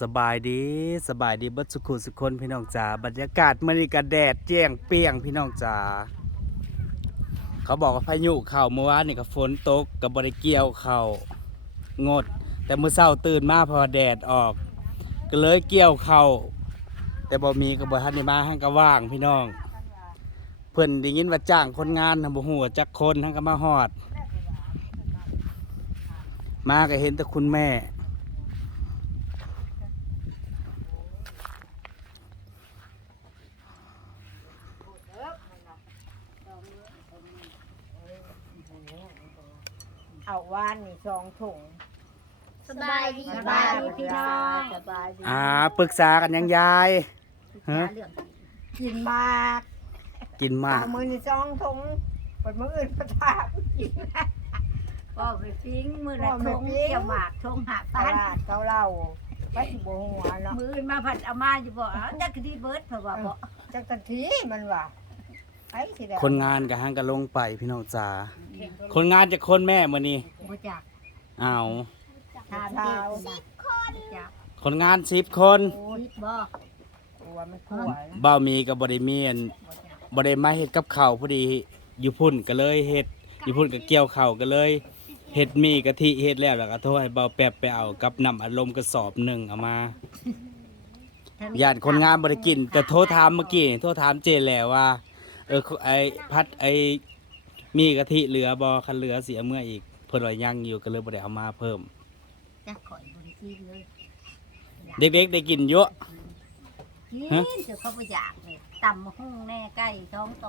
สบายดีสบายดีบิดสุขุสุคนพี่น้องจ๋าบรรยากาศมื้อนี้ก็แดดแจ้งเปี้ยงพี่น้องจ๋าเขาบอกว่าพายุเข้าเมื่อวานนี่ก็ฝนตกก็บ่ได้เกียวเข้างด แต่เมื้อเช้าตื่นมาพอแดดออก ก็เลยเกี่ยวเข้าแต่บ่มีก็บ่ทันได้มาหั้งก็ว่างพี่น้อง เพิ่อนได้ยินว่าจ้างคนงานน่ะบ่ฮู้ว่าจักคนหั้งก็มาฮอด มาก็เห็นแต่คุณแม่ ว่านนี่สองถุงสบายดีสบายดีพี่น้องสบายดีอ่าปรึกษากันยังยายฮะกินมากกินมากเอามือนี่สองถุงเปิดมืออื่นประทากินก็ไปปิ้งมือละพ่อไปทงปิ้งเกี่ยวหมากทงหักตปันลาดเกาเหล่าไปสิบหัวเนาะมืออื่นมาผัดเอามาอยู่บ่เอาจักดีเบิดเพราะว่าบ่จักทันทีมันว่าไปสิได้คนงานกับห้างก็ลงไปพี่น้องจ๋าคนงานจะคนแม่มื้อนี้ บ่จักอ้าวถามเช้าเด็กบ่จักคนงานสิบคนคิดบ่กลัวมันกลัวนะเบ้ามีกับบริเมียนบ่จักบริมาเฮ็ดกับข้าวพอดีอยู่พุ่นก็เลยเฮ็ดอยู่พุ่นก็เกี่ยวข้าวก็เลยเฮ็ดมีกะทิเฮ็ดแล้วแล้วก็โทรให้เบาแป๊บไปเอากับน้ำอัดลมกระสอบหนึ่งเอามาญาติคนงานบ่ได้กินแต่โทรถามเมื่อกี้โทรถามเจแล้วว่า เออไอพัดไอมีกะทิเหลือบ่คันเหลือเสียเมื่ออีก เพิ่นว่ายังอยู่ก็เลยบ่ได้เอามาเพิ่ม จักข่อยบ่ได้กินเลยเด็กๆได้กินเยอะ กินฮะเดี๋ยวเขาบ่อยากเลยตำหุ่งแน่ไก่ท้องโต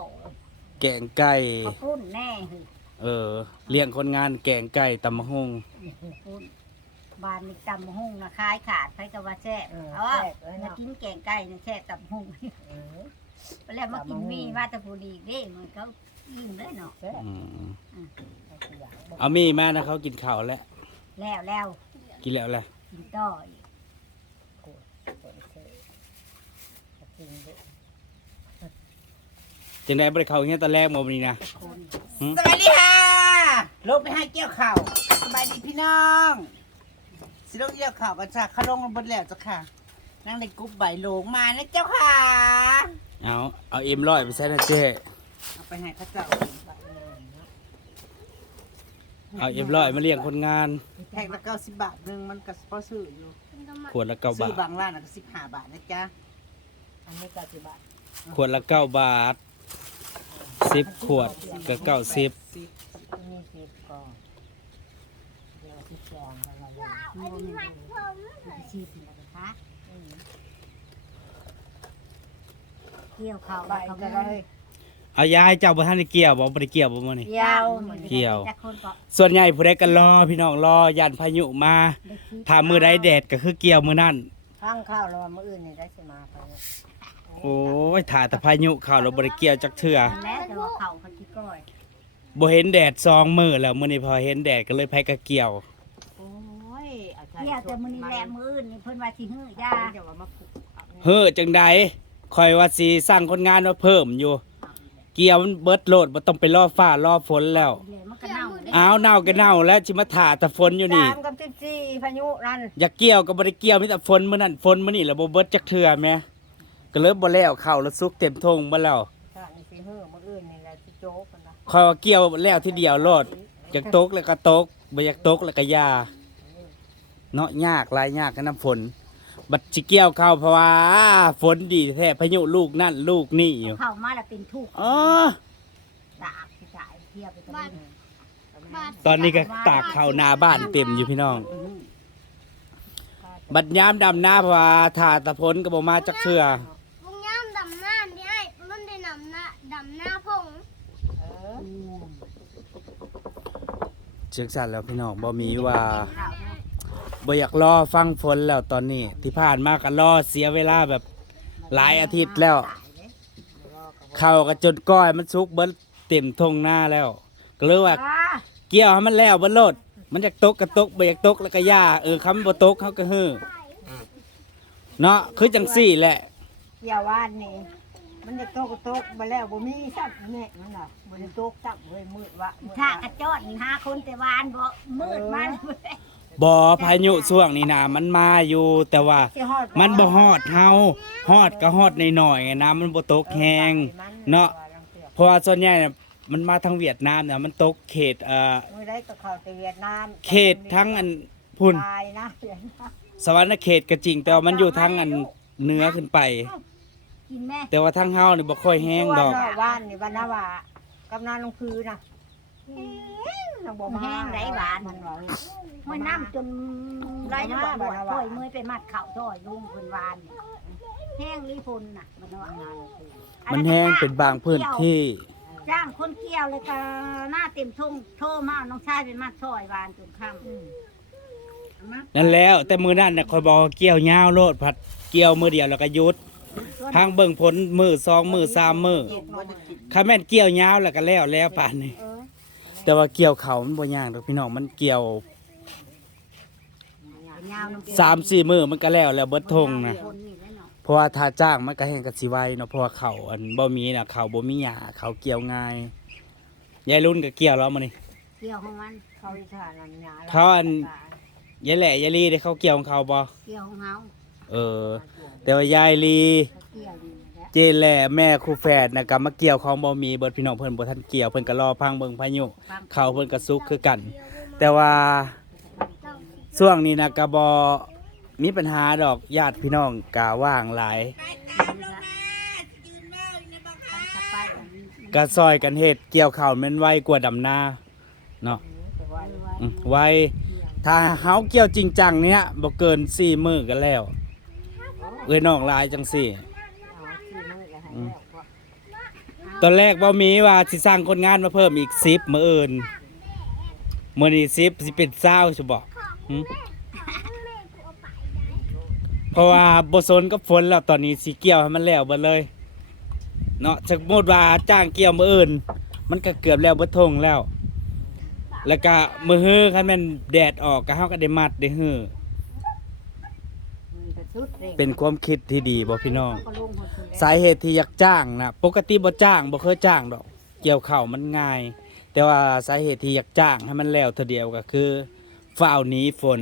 แกงไก่ ข้าวปุ้นแน่เฮ้ยเออ เลี้ยงคนงานแกงไก่ตำมะฮงปุ้นบ้านนี่ตำหุ่งนะคายขาดไปก็ว่าแซ่บเออเอาว่าแปลกเลยมาเนาะกินแกงไก่นี่แซ่บตำหุ่ง เออไปแล้วมากินมีมาแตะพูดีเด้มันก็อิ่ มเลยเนาะแซ่บอืมเอาสิอยากบอกเอามีมานะเขากินข้าวแล้ว แล้วแล้วกินแล้วแหละกินต่ออีกคนเซ่เอากินเด้อจังได๋บ่ได้เข้าเฮียนตอนแรกหมดนี้นะ คนสวัสดีค่ะลงไปให้เกี่ยวข่าวสบายดีพี่น้องสิลงเกี่ยวข่าวกันจ้ะเขาลงบนแล้วจ้ะค่ะ นั่งในกรุ๊ปใบโหลงมานะเจ้าค่ะ เอา เอาเอ็มร้อยไปใส่นะเจ้ เอาไปให้เขาเจ้าเอาเอ็มร้อยมาเลี้ยงคนงานแพ็คละเก้าสิบบาทหนึ่งมันก็พอซื้ออยู่ขวดละเก้าซื้บาอทบางร้านก็สิบห้าบาทนะจ๊ะอันนี้ก็สิบบาทขวดละเก้าบาทสิบขวดก็เก้าสิบสิบนี่สิบกล่องเดี๋ยวสิบกล่องกันละโมนี่มันชีพนี่ละคะเกี่ยวข้าวไปกับก็มืเลอย เอายายเจ้าบ่ทันได้เกี่ยวบ่บ่ได้เกี่ยวบ่มื้อนี้ เกี่ยวเกี่ยวจักคนก็ส่วนใหญ่ผู้ใดก็รอพี่น้องรอยันพายุมาได้คิดถ้ามื้อใดแดดก็คือเกี่ยวมื้อนั้น ข้างข้าวเรามื้ออื่นนี่ได้สิมาไปเนี่ยโอ้ยถ้าแต่พายุเข้าแล้วบ่ได้เกี่ยวจักเทื่อแล้วแต่ว่าเขาเขาที่ก้อยบ่เห็นแดดซองมื้อแล้วมื้อนี้พอเห็นแดดก็เลยไผก็เกี่ยว โอ้ยเอาใจเกี่ยวแต่มื้อนี้แลมื้ออื่นนี่เพิ่นว่าสิฮื้อยาเดี๋ยวว่ามาปลูกเอาเนี่ยเฮ้อจังใดคอยว่าสิสร้างคนงานมาเพิ่มอยู่ เกี่ยวมันเบิดโลดบ่ต้องไปรอฟ้ารอฝนแล้วเลยมันก็เน่าเด้อ้าวเน่าก็เน่าแล้วสิมาถ่าแต่ฝนอยู่นี่ สามกับสิบสี่พายุรันอยากเกี่ยวก็บ่ได้เกี่ยวมีแต่ฝนมื้อนั้นฝนมื้อนี้แล้วบ่เบิดจักเทื่อแหม่ก็เลยบ่แล้วเข้าแล้วสุกเต็มทงบ่แล้วถ้านี่สิฮื้อมื้ออื่นนี่แหละสิโจ๊กกันนะคอยว่าเกี่ยวแล้วทีเดียวโลดอยากตกแล้วก็ตกบ่อยากตกแล้วก็อยาเนาะยากหลายยากกับน้ำฝน บัดสิเกี่ยวเข้าเพราะว่าฝนดีแท้พายุลูกนั่นลูกนี่อยู่เข้ามาแล้วเป็นทุกข์อ๋อตากสิจ่ายเที่ยวไปตรงนี้ตอนนี้ก็ตากข้าวหน้าบ้านเต็มอยู่พี่น้อง บัดยามดำหน้าเพราะว่าถ่าตะพนก็บ่มาจักเทื่อวงย่ามดำหน้าที่ไอ้มันได้นำหน้าดำหน้าพงเออเชือกสั่นแล้วพี่น้องบ่มีว่าข้าวเนี่ย บ่อยากรอฟังฝนแล้วตอนนี้ ที่ผ่านมาก็รอเสียเวลาแบบหลายอาทิตย์แล้ว เข้าวก็จนก้อยมันสุกเบิดเต็มทงหน้าแล้ว ก็เลยว่าอ่าเกี่ยวให้มันแล้วเบิดโลดมันอยากตกก็ตกบ่อยากตกแล้วก็ย่าเออคำบ่ตกเขาก็ฮือเนาะคือจังซี่แหละอย่าว่านนี่มันจะโตกก็โตกมาแล้วบ่มีซับเนี่ยมันน่ะบ่ได้โตกซับเว้ยมืดวะมืดถ้าวะกระจอดหาคนแต่วานบ่มืดมาเลย บ่พายุช่วงนี้นะมันมาอยู่ แต่ว่าสิฮอดมันบ่ฮอดเฮาฮอดก็ฮอดหน่อยๆไงน้ำมันบ่ตกแฮงเนาะเพราะว่าส่วนใหญ่น่ะมันมาทางเวียดนามเนี่ยมันตกเขตเอ่อมื้อใดก็เข้าไปเวียดนามเขตทั้งอันพุ่นตายนะสวรรค์เขตก็จริง แต่ว่ามันอยู่ทางอันเหนือขึ้นไป กินแม่แต่ว่าทางเฮานี่บ่ค่อยแห้งดอก ว่าบ้านนี่บ้านนาว่ากำนันลงคือน่ะ นางบ่มาแห้งไหลหวานมันว่าห้วยน้ำจนไรจะบอกว่าถ้วยมือไปมัดเข่าถ้อยลุงคนวานเนี่ยแห้งรีพนน่ะมันว่ามันแห้งเป็นบางพื้นที่ จ้างคนเกี่ยวเลยก็หน้าเต็มทุ่งโทรมาเอาน้องชายไปมัดถ้อยวานจนค่ำนั่นแล้วแต่มือนั่นน่ะคอยบอกว่าเกี่ยวยาวโลดผัดเกี่ยวมือเดียวแล้วก็หยุดพังเบิ่งผลมือสองมือสามมือเจ็ดบ่ได้กินข้าแม่นเกี่ยวยาวแล้วก็แล้วแล้วป่านนี้เออ แต่ว่าเกี่ยวเขามันบ่ยากดอกพี่น้องมันเกี่ยวยาวน้ำสามสี่มือมันก็แล้วแล้วเบิดทงนะคนนี่แหละเนาะเพราะว่าถ้าจ้างมันก็แห้งกับสิไวเนาะเพราะว่าเขาอันบ่มีน่ะเขาบ่มีหญ้าเขาเกี่ยวง่ายยายรุ่นก็เกี่ยวแล้วมื้อนี้เกี่ยวของมันเขาอีสานนั่นหยาเขาอัน ยายแหล่ยายลีได้เขาเกี่ยวของเขาบ่เกี่ยวของเฮาเออ แต่ว่ายายลีเกี่ยวอยู่แล้ว เจแหล่แม่ครูแฝดนะก็มาเกี่ยวของบ่มีเบิดพี่น้องเพิ่นบ่ทันเกี่ยวเพิ่นก็รอพังเบิ่งพายุเขาเพิ่นก็สุกคือกัน แต่ว่าช่วงนี้นะก็บ่มีปัญหาดอกญาติพี่น้องก็ว่างหลายถ้าไปอันนี้มันก็ซอยกันเฮ็ดเกี่ยวข้าวแม่นไวกว่าดำนาเนาะอืมไวถ้าเฮาเกี่ยวจริงจังเนี่ยบ่เกิน4มื้อก็แล้วเอ้ยน้องหลายจังซี่อืม ตอนแรกบ่มีว่าสิสร้างคนงานมาเพิ่มอีก10มื้ออื่นมื้อนี้10สิเป็น20สิบ่หึเพราะว่าบสนกับฝนแล้วตอนนี้สิเกี่ยวให้มันแล้วเบิดเลย เนาะสมมติว่าจ้างเกี่ยวมื้ออื่น มันก็เกือบแล้วเบิดทงแล้ว แล้วก็มือฮื้อคันแม่นแดดออกก็เฮาก็ได้มัดได้ฮื้อ เป็นความคิดที่ดีบ่พี่น้อง ก็ลงหัวทุนแล้วสาเหตุที่อยากจ้างนะปกติบ่จ้างบ่เคยจ้างดอก เกี่ยวข้าวมันง่าย แต่ว่าสาเหตุที่อยากจ้างให้มันแล้วเท่าเดียวก็คือฝ้าวหนีฝน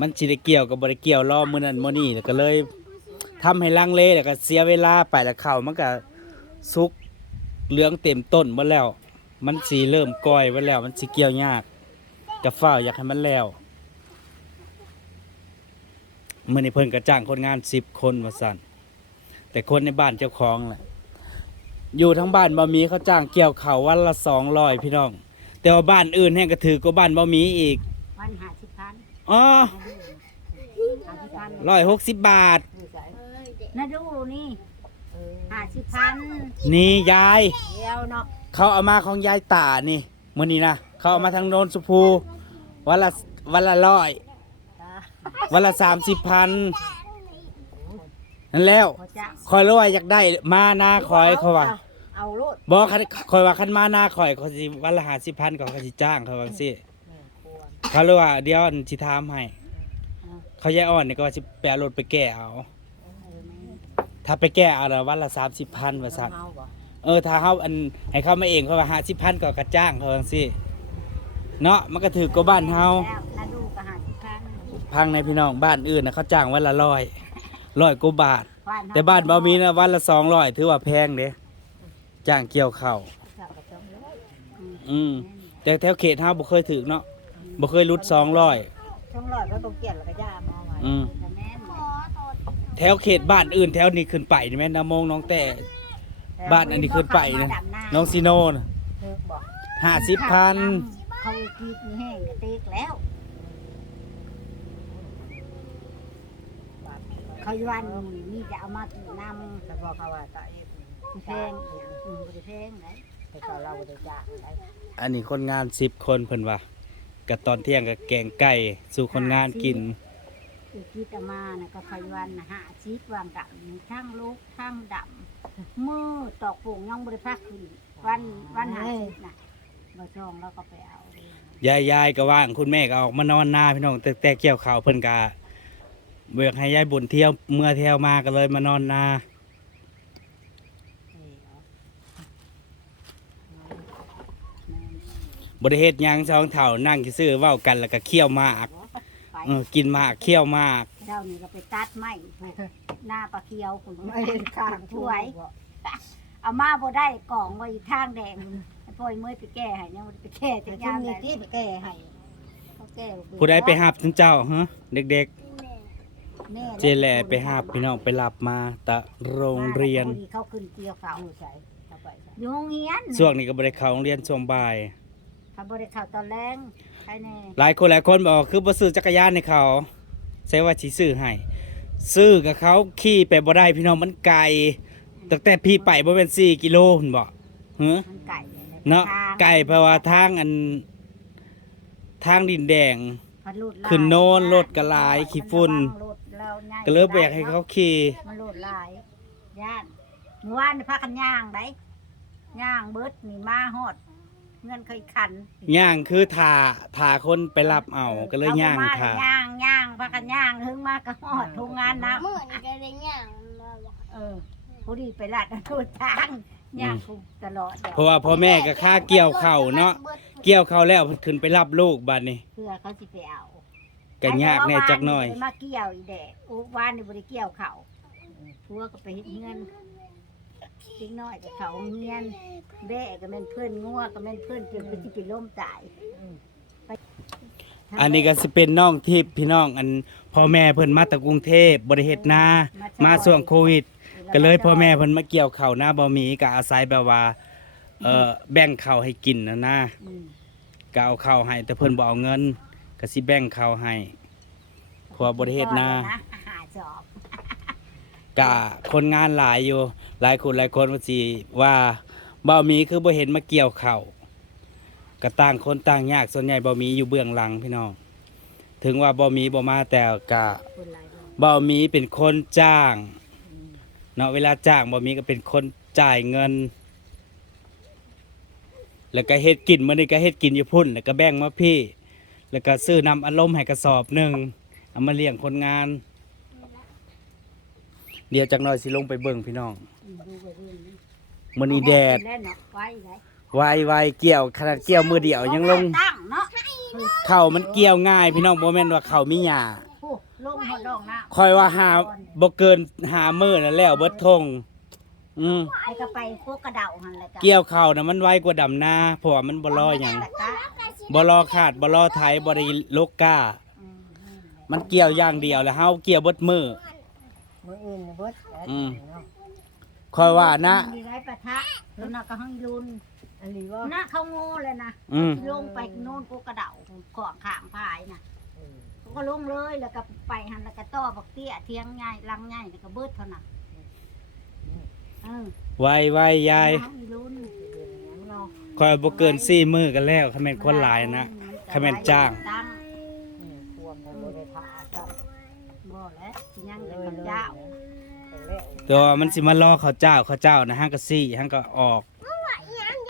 มันสิได้เกี่ยวกับบ่ได้เกี่ยวรอมื้อนั้นมื้อนี้แล้วก็เลยทำให้ลังเลแล้วก็เสียเวลาไปแล้วข้าวมันก็สุกเหลืองเต็มต้นหมดแล้ว มันสิเริ่มก้อยไว้แล้ว มันสิเกี่ยวยากกับฝ้าวอยากให้มันแล้ว มื้อนี้เพิ่นก็จ้างคนงาน10คนว่าซั่นแต่คนในบ้านเจ้าของแหละอยู่ทั้งบ้านบ่มีเขาจ้างเกี่ยวเขาววันละสองร้อยพี่น้อง แต่ว่าบ้านอื่นแห่งกระถือกว่าบ้านบ่มีอีกวันหาสิบพันอ๋อหาสิบพันร้อยหกสิบบาทนะดูนี่หาสิบพันนี่ยายเดียวเนาะเขาเอามาของยายตานี่มื้อนี้นะเขาเอามาทางโนนสุภูวันละวันละร้อย วันละสามสิบพันนั่นแล้วพอจ้างคอยรู้ว่าอยากได้มาหน้าคอยเขาว่าเอาโลดบอกคันคอยว่าคันมาหน้าคอยเขาสิวันละหาสิบพันก็เขาสิจ้างเขาว่าสิเขาเลยว่าเดี๋ยวอันสิถามให้เขาแย่อ่อนนี่ก็ว่าสิแปลรถไปแก้เอาถ้าไปแก้เอาละวันละสามสิบพันว่าสั่นเมาบ่เออถ้าเขาอันให้เขามาเองเขาว่าหาสิบพันก็กระจ้างเขาจังสิเนาะมันก็ถือกว่าบ้านเฮา แล้วนะดูก็หาสิบ พันพังในพี่น้องบ้านอื่นนะเขาจ้างวันละร้อยร้อยกว่าบาทบ้านเฮแต่บ้านบ่มีนะวันละสองร้อยถือว่าแพงเด้จ้างเกี่ยวข้าวอืมแต่แถวเขตเฮาบ่เคยถือเนาะบ่เคยรุดสองร้อยช่องลอยก็ต้องเกลียดแล้วก็ย่ามาไว้อืมแต่แม่นขอโทษแถวเขตบ้านอื่น แถวนี้ขึ้นไปนี่แม่นน้ำมงน้องแต่บ้านอันนี้ขึ้นไปนะน้องซีโน่น่ะเลิกบ่ห้าสิบพันเขากีดมีแห้งกระติกแล้ว เขาอยู่วันนี้มีแต่เอามากินน้ำแล้วพอเขาว่าตาเอ็ดแพงเนี่ยอืมบ่ได้แพงไหนให้เขาเราบ่ได้จ้างได้อันนี้คนงานสิบคนเพิ่นว่ากับตอนเที่ยงกับแกงไก่สู่คนงานกิน อีกที่ตมาน่ะก็คอยวันนะหาชีพวางดำทั้งลูกทั้งดำมือตอกปุ่งย่องบริภาคขึ้นวันวันหาชีพน่ะบ่จองแล้วก็ไปเอาเลยยายยายก็ว่างคุณแม่ก็ออกมานอนหน้าพี่น้องแต่แต่เกี่ยวข้าวเพิ่นก็ เบิกให้ยายบุญเที่ยวเมื่อเที่ยวมาก็เลยมานอนหน้าบริเฮ็ดหยังสองเถ่านั่งซื่อๆเว้ากันแล้วก็เคี่ยวหมากเออกินหมากเคี่ยวหมากเจ้านี่ก็ไปตัดไม้หน้าปลาเคียวคุณไม่ได้ข้างถวย เอามาบ่ได้กล่องไว้ทางแดงให้พ่อยเมื่อยไปแก้ให้ยังบ่ได้ไปแก้จัแต่กอยัย่างงมีเลยที่ไปแก้ให้เขาแก้บ่เป็นผู้ใดไปหับถึงเจ้าฮะเด็กแม่ แม่ๆเจแหลไปหับพี่น้องไปรับมาตะโรงเรียนมาแล้วพอดีเขาขึ้นเกี่ยวเขาอยู่ใส่เข้าไปใส่อยู่โรงเรียนช่วงนี้ก็บ่ได้เข้าโรงเรียนช่วงบ่าย เขาบ่ได้เข้าตอนแรงใครแน่หลายคนหลายคนบอกคือบ่ซื้อจักรยานให้เขาใช่ว่าสิซื้อให้ซื้อกับเขาขี่ไปบ่ได้พี่น้องมันไกลตั้งแต่พี่ไปบ่แม่น4กิโลพุ่นบ่ฮะมันไก่เนาะไกลเพราะว่าทางอันทางดินแดงพัดรูดลายขึ้นโน่นรถก็หลาย ขี้ฝุ่นรถ เราง่ายก็เลยแบกให้เขาขี่มันโลดลายย่านเมื่อวานนี่พากันย่างได้ย่างเบิดมีมาฮอดเงินเคยขันย่างคือถ่าถ่าคนไปรับเอาก็เลยย่างเอมถ่าย่างย่างพากันย่างถึงมาก็ฮอดโรงงานนะเมื่อนี่ก็ได้ย่างมาบอกเออผู้ดีไปลาดทูดทางย่างคุตลอดเพราะว่าพ่อแม่ก็ค่าเกี่ยวเข่าวเนาะเกี่ยวเข่าวแล้วขึ้นไปรับลูกบัดนี้เพื่อเขาสิไปเอา ก็ยากแน่จักหน่อยไมาเกี่ยวอีแดดอุวานนี่บ่ได้เกี่ยวเขาพัวก็ไปเฮ็ดเงินทิ้งน้อยกับเขาเงียนแบ่ก็แม่นเพื่อนงัวก็แม่นเพื่อนจนไปสิไปล้มตายอันนี้ก็สิเป็นน้องทิพย์พี่น้องอันพ่อแม่เพิ่นมาจากกรุงเทพบริเฮ็ดนามาช่วงโควิด ก็เลยพ่อแม่เพิ่นมาเกี่ยวข้าวหน้าบ่มีก็อาศัยแบบว่าเอ่อแบ่งข้าวให้กินนะนะอืมก็เอาข้าวให้แต่เพิ่นบ่เอาเงิน ก็สิแบ่งข้าวให้เพราะว่าบ่ได้เฮ็ดนาหาจอบก็คนงานหลายอยู่ หลายคนหลายคนว่าสิว่าบ่มีคือบ่เห็นมาเกี่ยวข้าวก็ต่างคนต่างยากส่วนใหญ่บ่มีอยู่เบื้องหลังพี่น้องถึงว่าบ่มีบ่มาแต่ก็คนหลายคนบ่มีเป็นคนจ้างเนาะเวลาจ้างบ่มีก็เป็นคนจ่ายเงิน แล้วก็เฮ็ดกินมื้อนี้ก็เฮ็ดกินอยู่พุ่นแล้วก็แบ่งมาพี่ แล้วก็ซื้อน้ำอัดลมให้กระสอบหนึงเอามาเลี้ยงคนงาน เดี๋ยวจักหน่อยสิลงไปเบิ่งพี่น้องอืมดูไปเรื่อยนะมื้อนี้แดดเล่นเนาะไว้ไหนไวไวเกี่ยวขนาดเกี่ยวมือเดียวยังลงตั้งเนาะเข่ามันเกี่ยวง่าย พี่น้องบ่แม่นว่าเข่ามีหญ้าโอ้ลงหอดดอกนะคอยว่าหาบ่เกินหามื้อนั่นแล้วเบิดทงอืมไอ้ก็ไปพวกกระเดาหันเลยเกี่ยวเข่านะมันไวกว่าดำนาเพราะว่ามันบ่รอหยังแต่ก็ บ่รอขาดบ่รอไถบ่ได้ลกก้าอืมอืมมันเกี่ยวอย่างเดียวแล้วเฮาเกี่ยวเบิดมือ มืออื่นเบิดอืมคอยว่านะ มีไรปะทะแล้วน่ะก็ให้รุนอันนี้ว่าน่ะเขาโง่เลยนะอืม ลงไปโน่นกูกระเดาของข้างพายน่ะเขาก็ลงเลยแล้วก็ไปหันแล้วก็ต่อบักเตี้ยเทียงง่ายลังง่ายแล้วก็เบิดเท่านั้นเออไวไวยายเฮให้รุน คอยบ่เกิน4มื้อกันแล้วคันแม่นคนหลายนะคะแนนจ้าง ตั้งควมแล้วบ่ได้ผ่าจับบ่แล้วสิยังต่กับเจ้าแต่ว่ามันสิมารอเขาวเจ้าเขาวเจ้านะฮังก็ซี่ฮังก็ออก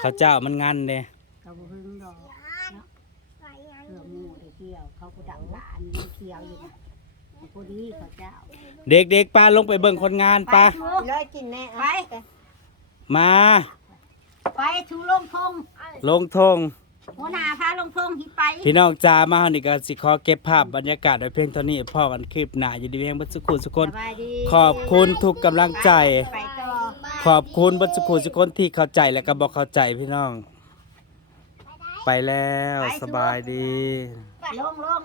เขาวเจ้ามันงันเด้ก็บ่ฮึงดอกเนาะเผื่อหมู่ได้เที่ยว เขาก็ดังหลานมีเที่ยวอยู่นะพอดีเขาเจ้าเด็กๆป้าลงไปเบิ่งคนงานป้าชูร้อยกินแน่ไป มา ไปชูลงทงลงทงหัวหน้าพาลงทงหิไปพี่น้องจ้ามาเฮานี่ก็สิขอเก็บภาพบรรยากาศไว้เพียงเท่านี้พอกันคลิปหน้าอยู่ดีเพียงบัดสุขุสุคน สบายดีขอบคุณทุกกำลังใจ ไปต่อ ขอบคุณบัดสุขุสุคนที่เข้าใจและก็บ่เข้าใจพี่น้อง ไปแล้วสบายดี ลงลง